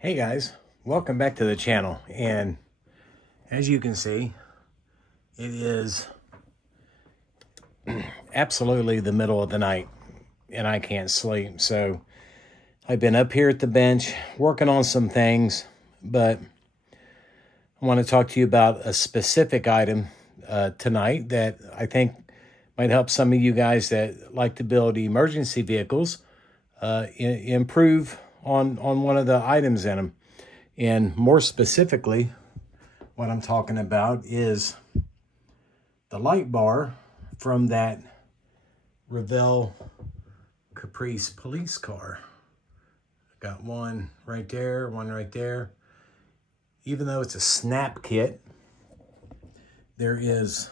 Hey guys, welcome back to the channel. And as you can see, it is absolutely the middle of the night and I can't sleep. So I've been up here at the bench working on some things, but I want to talk to you about a specific item tonight that I think might help some of you guys that like to build emergency vehicles improve on one of the items in them. And more specifically, what I'm talking about is the light bar from that Revell Caprice police car. Got one right there, one right there. Even though it's a snap kit, there is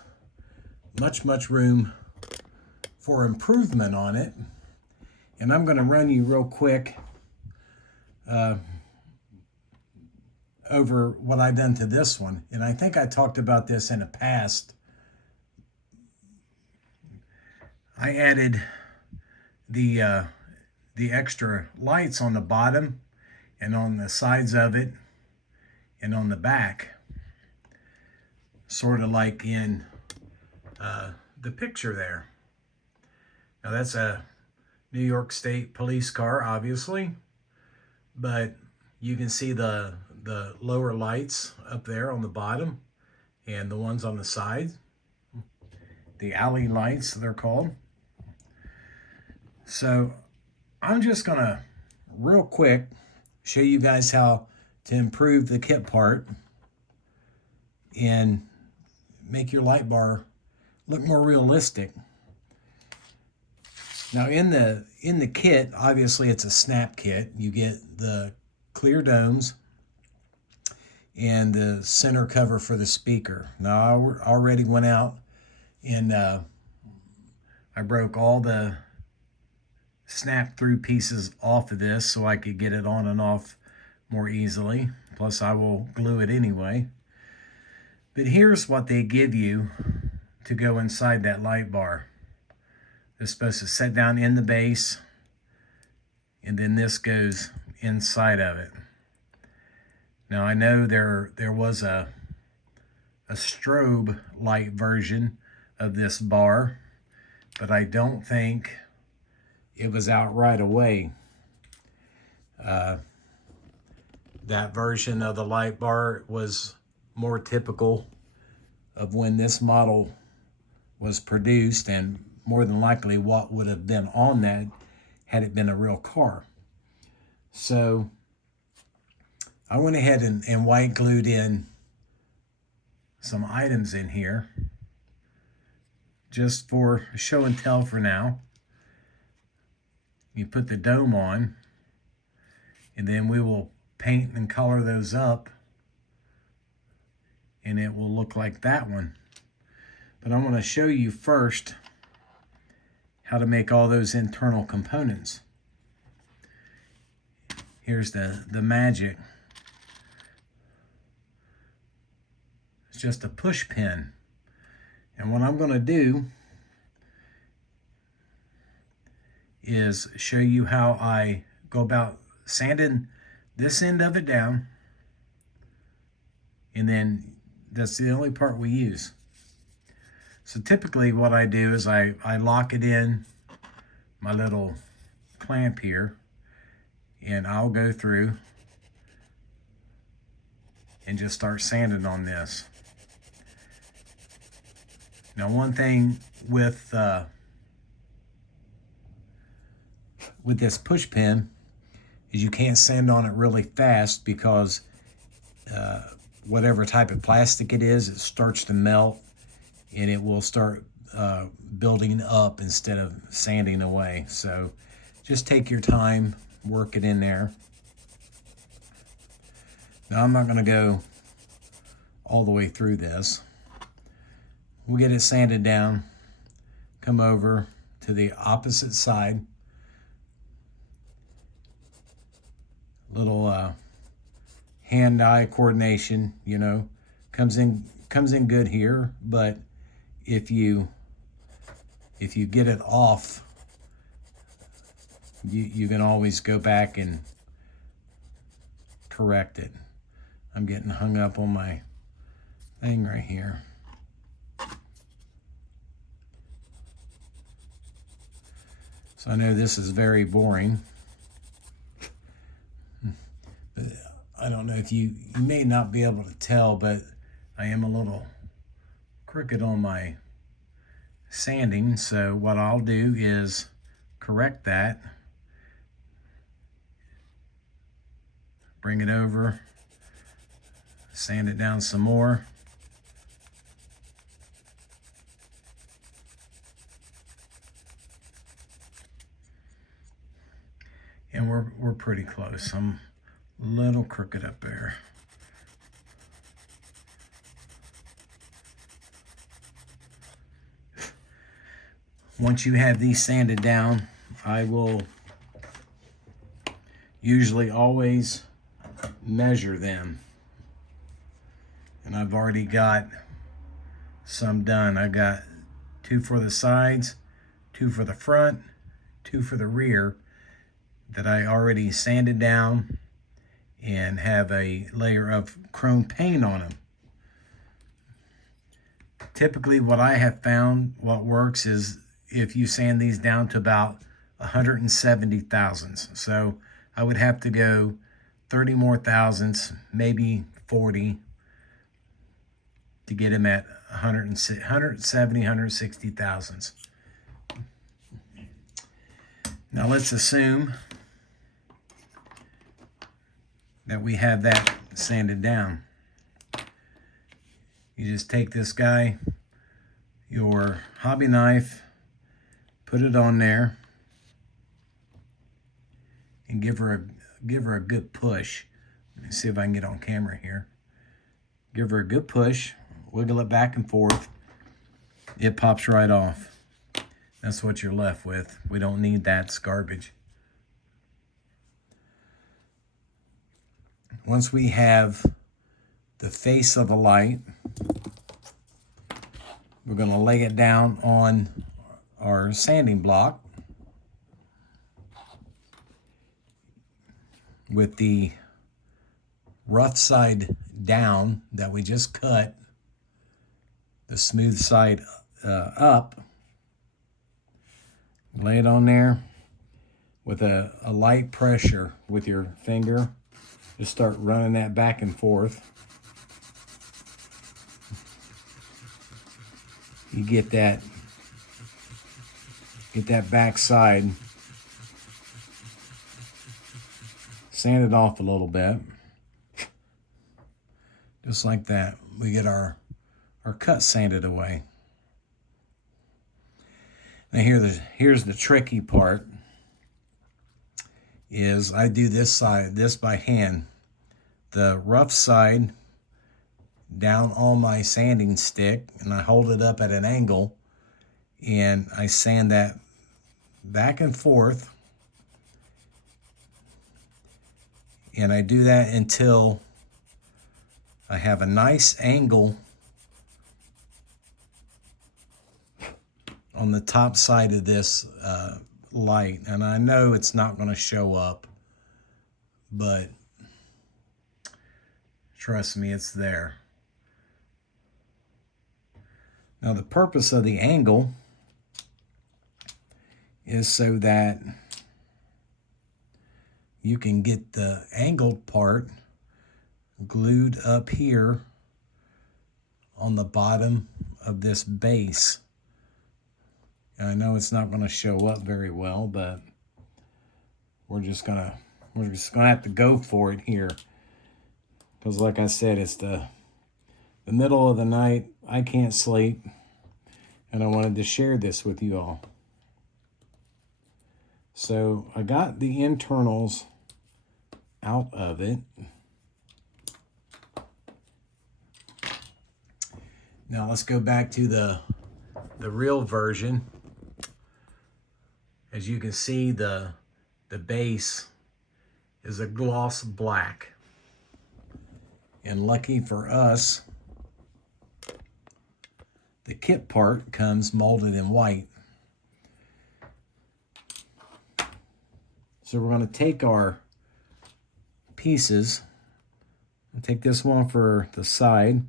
much room for improvement on it. And I'm going to run you real quick over what I've done to this one. And I think I talked about this in the past. I added the extra lights on the bottom and on the sides of it and on the back, sort of like in the picture there. Now that's a New York State police car, obviously, but you can see the lower lights up there on the bottom and the ones on the side, the alley lights they're called. So I'm just gonna real quick show you guys how to improve the kit part and make your light bar look more realistic. Now in the kit, obviously it's a snap kit. You get the clear domes and the center cover for the speaker. Now I already went out and I broke all the snap through pieces off of this so I could get it on and off more easily. Plus I will glue it anyway. But here's what they give you to go inside that light bar. It's supposed to set down in the base, and then this goes inside of it. Now I know there was a strobe light version of this bar, but I don't think it was out right away. That version of the light bar was more typical of when this model was produced, and more than likely what would have been on that had it been a real car. So I went ahead and white glued in some items in here just for show and tell for now. You put the dome on, and then we will paint and color those up, and it will look like that one. But I want to show you first how to make all those internal components. Here's the magic. It's just a push pin. And what I'm going to do is show you how I go about sanding this end of it down, and then that's the only part we use. So typically what I do is I lock it in my little clamp here, and I'll go through and just start sanding on this. Now one thing with this push pin is you can't sand on it really fast, because whatever type of plastic it is, it starts to melt and it will start building up instead of sanding away. So just take your time, work it in there. Now I'm not going to go all the way through this. We'll get it sanded down, come over to the opposite side. Little hand-eye coordination, you know, comes in good here. But if you get it off, you can always go back and correct it. I'm getting hung up on my thing right here. So I know this is very boring. But I don't know if you may not be able to tell, but I am a little crooked on my sanding. So what I'll do is correct that. Bring it over, sand it down some more. And we're pretty close. I'm a little crooked up there. Once you have these sanded down, I will usually always measure them. And I've already got some done. I got 2 for the sides, 2 for the front, 2 for the rear that I already sanded down and have a layer of chrome paint on them. Typically what I have found, what works is if you sand these down to about 170 thousandths. So I would have to go 30 more thousandths, maybe 40, to get them at 170, 160 thousandths. Now let's assume that we have that sanded down. You just take this guy, your hobby knife, put it on there, and give her a good push. Let me see if I can get on camera here. Give her a good push, wiggle it back and forth. It pops right off. That's what you're left with. We don't need that, it's garbage. Once we have the face of the light, we're going to lay it down on our sanding block with the rough side down that we just cut, the smooth side up. Lay it on there with a light pressure with your finger. Just start running that back and forth. You get that back side sanded off a little bit. Just like that. We get our cut sanded away. Now here's the tricky part. Is I do this by hand. The rough side down on my sanding stick, and I hold it up at an angle, and I sand that back and forth, and I do that until I have a nice angle on the top side of this light. And I know it's not going to show up, but trust me, it's there. Now the purpose of the angle is so that you can get the angled part glued up here on the bottom of this base. I know it's not going to show up very well, but we're just gonna have to go for it here, because like I said, it's the middle of the night. I can't sleep, and I wanted to share this with you all. So I got the internals out of it. Now let's go back to the real version. As you can see, the base is a gloss black. And lucky for us, the kit part comes molded in white. So we're going to take our pieces I'll take this one for the side.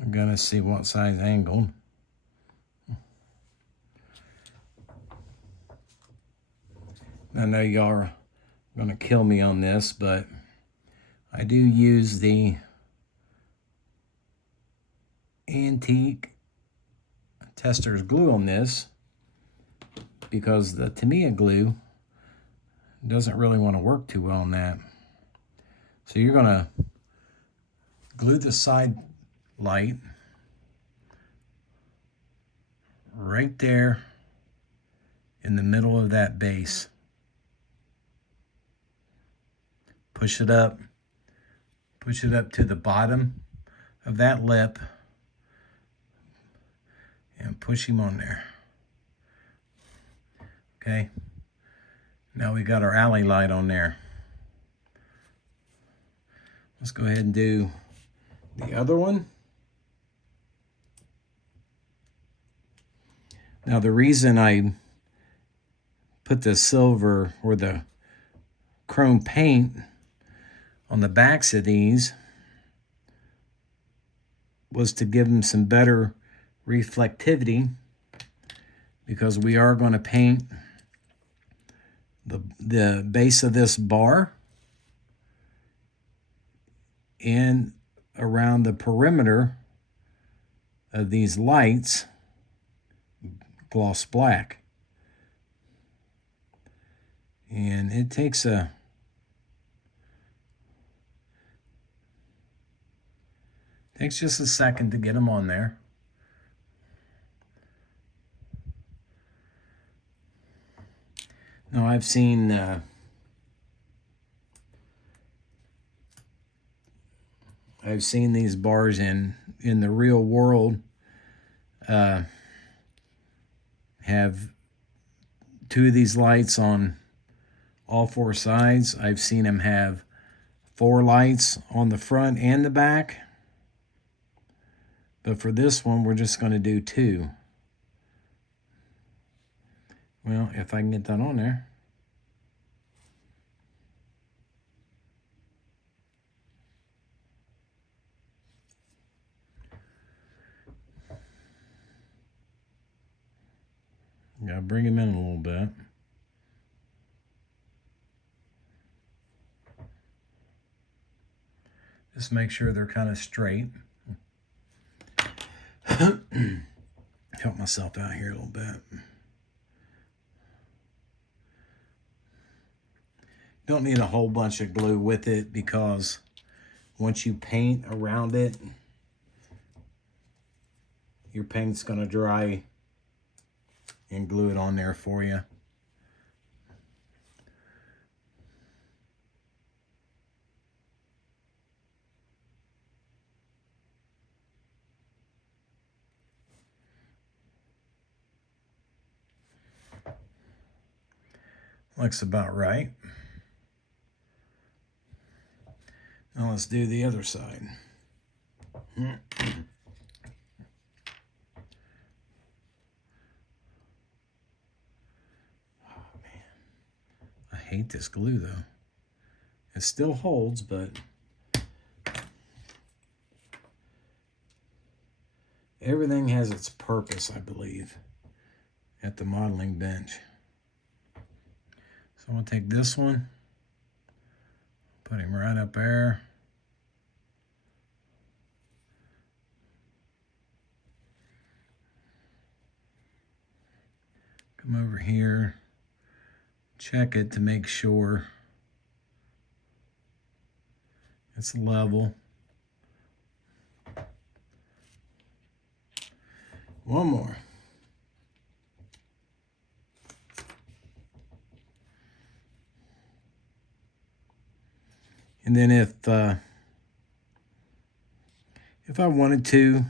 I'm gonna see what size angle. I know y'all are gonna kill me on this, but I do use the antique Testors glue on this because the Tamiya glue doesn't really want to work too well on that. So you're gonna glue the side light right there in the middle of that base. Push it up to the bottom of that lip and push him on there. Okay, now we got our alley light on there. Let's go ahead and do the other one. Now the reason I put the silver or the chrome paint on the backs of these was to give them some better reflectivity, because we are going to paint the base of this bar and around the perimeter of these lights gloss black. And it takes just a second to get them on there. Now I've seen these bars in the real world have two of these lights on all four sides. I've seen them have 4 lights on the front and the back. But for this one, we're just going to do 2. Well, if I can get that on there. Gotta bring him in a little bit. Just make sure they're kind of straight. Help myself out here a little bit. Don't need a whole bunch of glue with it, because once you paint around it, your paint's going to dry and glue it on there for you. Looks about right. Now let's do the other side. Oh man, I hate this glue though. It still holds, but everything has its purpose, I believe, at the modeling bench. So I'm gonna take this one, put him right up there. Come over here, check it to make sure it's level. One more. And then if I wanted to,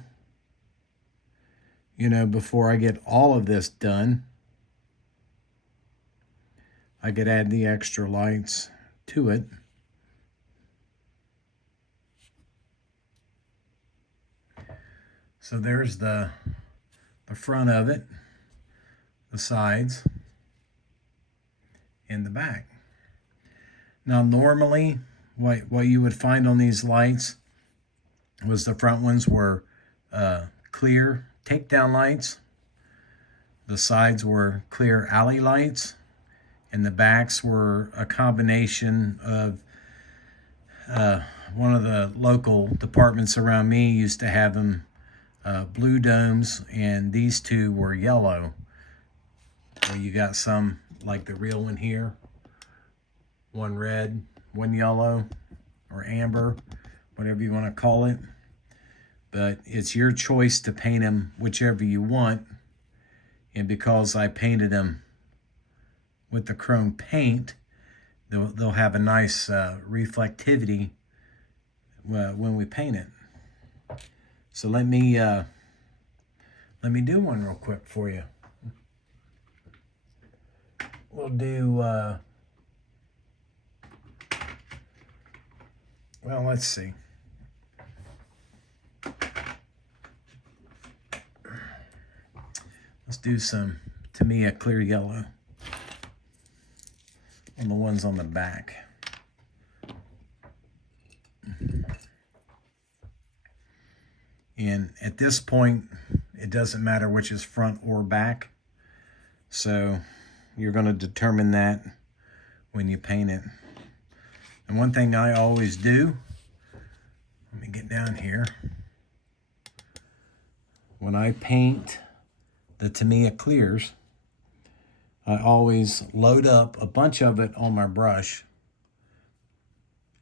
before I get all of this done, I could add the extra lights to it. So there's the front of it, the sides, and the back. Now normally what you would find on these lights was the front ones were clear takedown lights, the sides were clear alley lights, and the backs were a combination of one of the local departments around me used to have them blue domes, and these two were yellow. So you got some like the real one here, one red, one yellow, or amber, whatever you want to call it. But it's your choice to paint them whichever you want. And because I painted them with the chrome paint, they'll have a nice reflectivity when we paint it. So let me do one real quick for you. We'll do well, let's see. Let's do some Tamiya clear yellow on the ones on the back. And at this point, it doesn't matter which is front or back. So you're going to determine that when you paint it. And one thing I always do, let me get down here. When I paint the Tamiya clears, I always load up a bunch of it on my brush,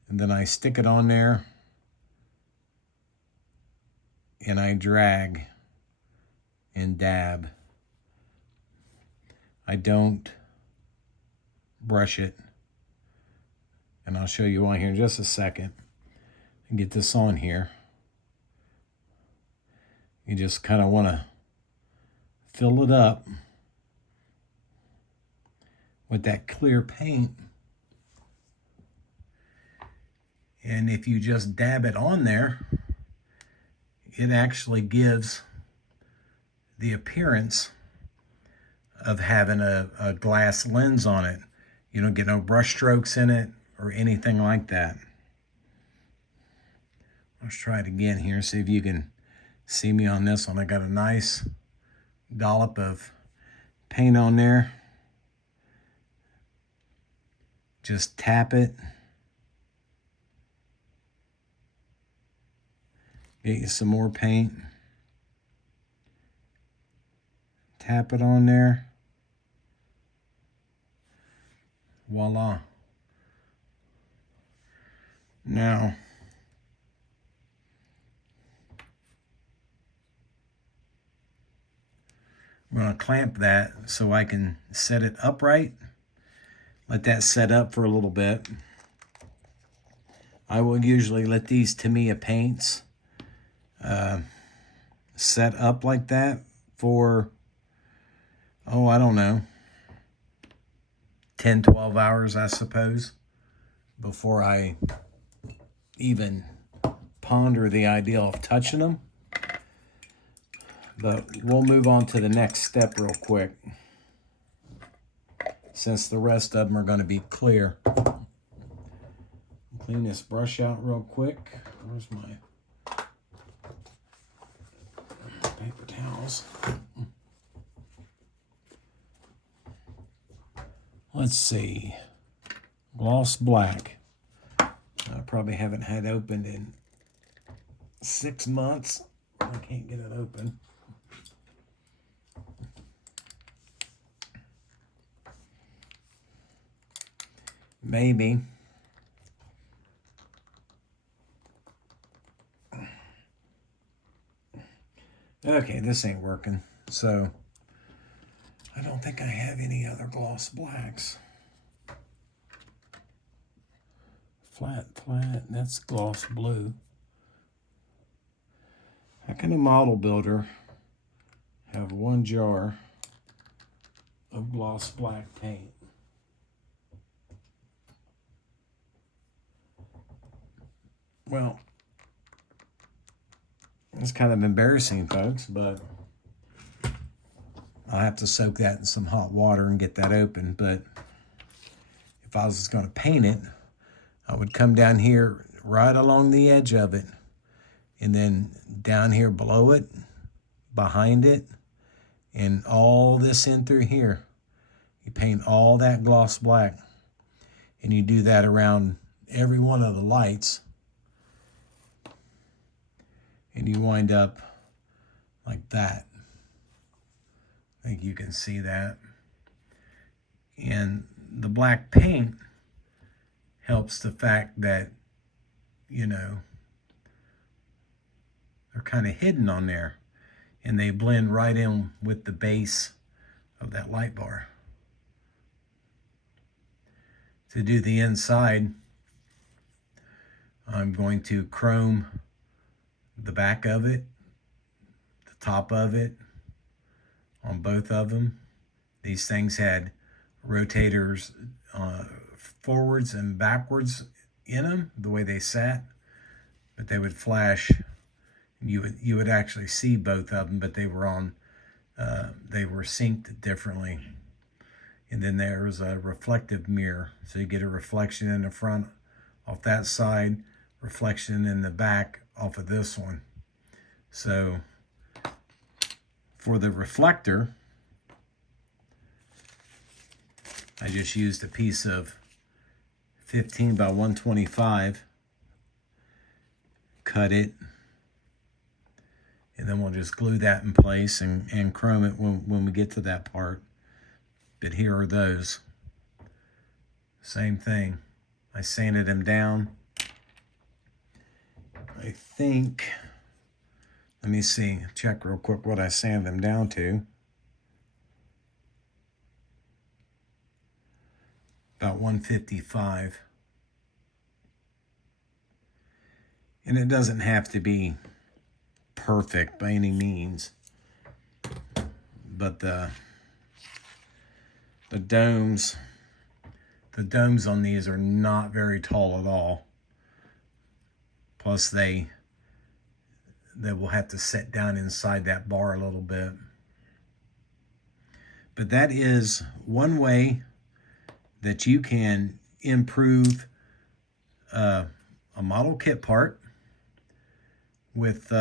and then I stick it on there and I drag and dab. I don't brush it, and I'll show you on here in just a second. And get this on here. You just kind of want to fill it up with that clear paint. And if you just dab it on there, it actually gives the appearance of having a glass lens on it. You don't get no brush strokes in it or anything like that. Let's try it again here, see if you can see me on this one. I got a nice dollop of paint on there. Just tap it. Get you some more paint. Tap it on there. Voila. Now, I'm going to clamp that so I can set it upright. Let that set up for a little bit. I will usually let these Tamiya paints set up like that for, oh, I don't know, 10, 12 hours, I suppose, before I even ponder the idea of touching them. But we'll move on to the next step real quick, since the rest of them are going to be clear. Clean this brush out real quick. Where's my paper towels? Let's see. Gloss black. I probably haven't had opened in 6 months. I can't get it open. Maybe. Okay, this ain't working. So, I don't think I have any other gloss blacks. Flat, that's gloss blue. How can a model builder have one jar of gloss black paint? Well, it's kind of embarrassing, folks, but I'll have to soak that in some hot water and get that open. But if I was just going to paint it, I would come down here right along the edge of it, and then down here below it, behind it, and all this in through here. You paint all that gloss black, and you do that around every one of the lights, and you wind up like that. I think you can see that. And the black paint helps the fact that, you know, they're kind of hidden on there, and they blend right in with the base of that light bar. To do the inside, I'm going to chrome the back of it, the top of it, on both of them. These things had rotators forwards and backwards in them, the way they sat, but they would flash. You would actually see both of them, but they were on, they were synced differently. And then there was a reflective mirror, so you get a reflection in the front off that side, reflection in the back off of this one. So for the reflector, I just used a piece of 15 by 125, cut it, and then we'll just glue that in place and chrome it when we get to that part. But here are those. Same thing. I sanded them down. I think, let me see, check real quick what I sanded them down to. About 155. And it doesn't have to be perfect by any means, but the domes on these are not very tall at all. Plus they will have to set down inside that bar a little bit. But that is one way that you can improve a model kit part with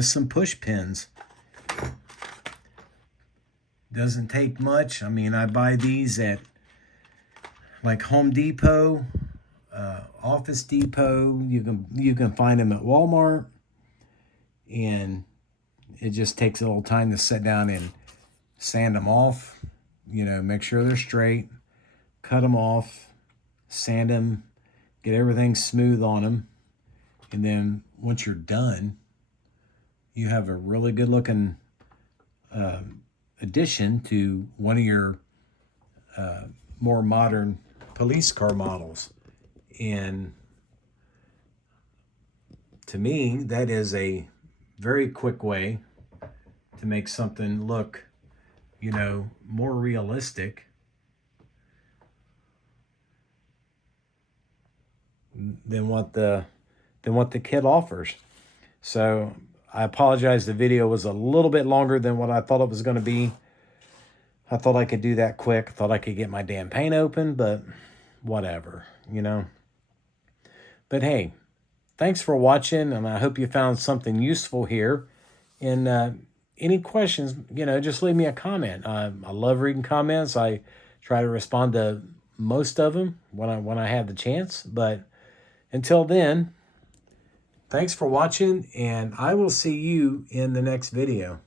some push pins. Doesn't take much. I mean, I buy these at like Home Depot, Office Depot. You can find them at Walmart, and it just takes a little time to sit down and sand them off. You know, make sure they're straight, cut them off, sand them, get everything smooth on them, and then once you're done, you have a really good looking addition to one of your more modern police car models. And to me, that is a very quick way to make something look, you know, more realistic than what the kit offers. So I apologize, the video was a little bit longer than what I thought it was going to be. I thought I could do that quick. I thought I could get my damn paint open, but whatever, you know. But hey, thanks for watching, and I hope you found something useful here. And any questions, you know, just leave me a comment. I love reading comments. I try to respond to most of them when I have the chance. But until then, thanks for watching, and I will see you in the next video.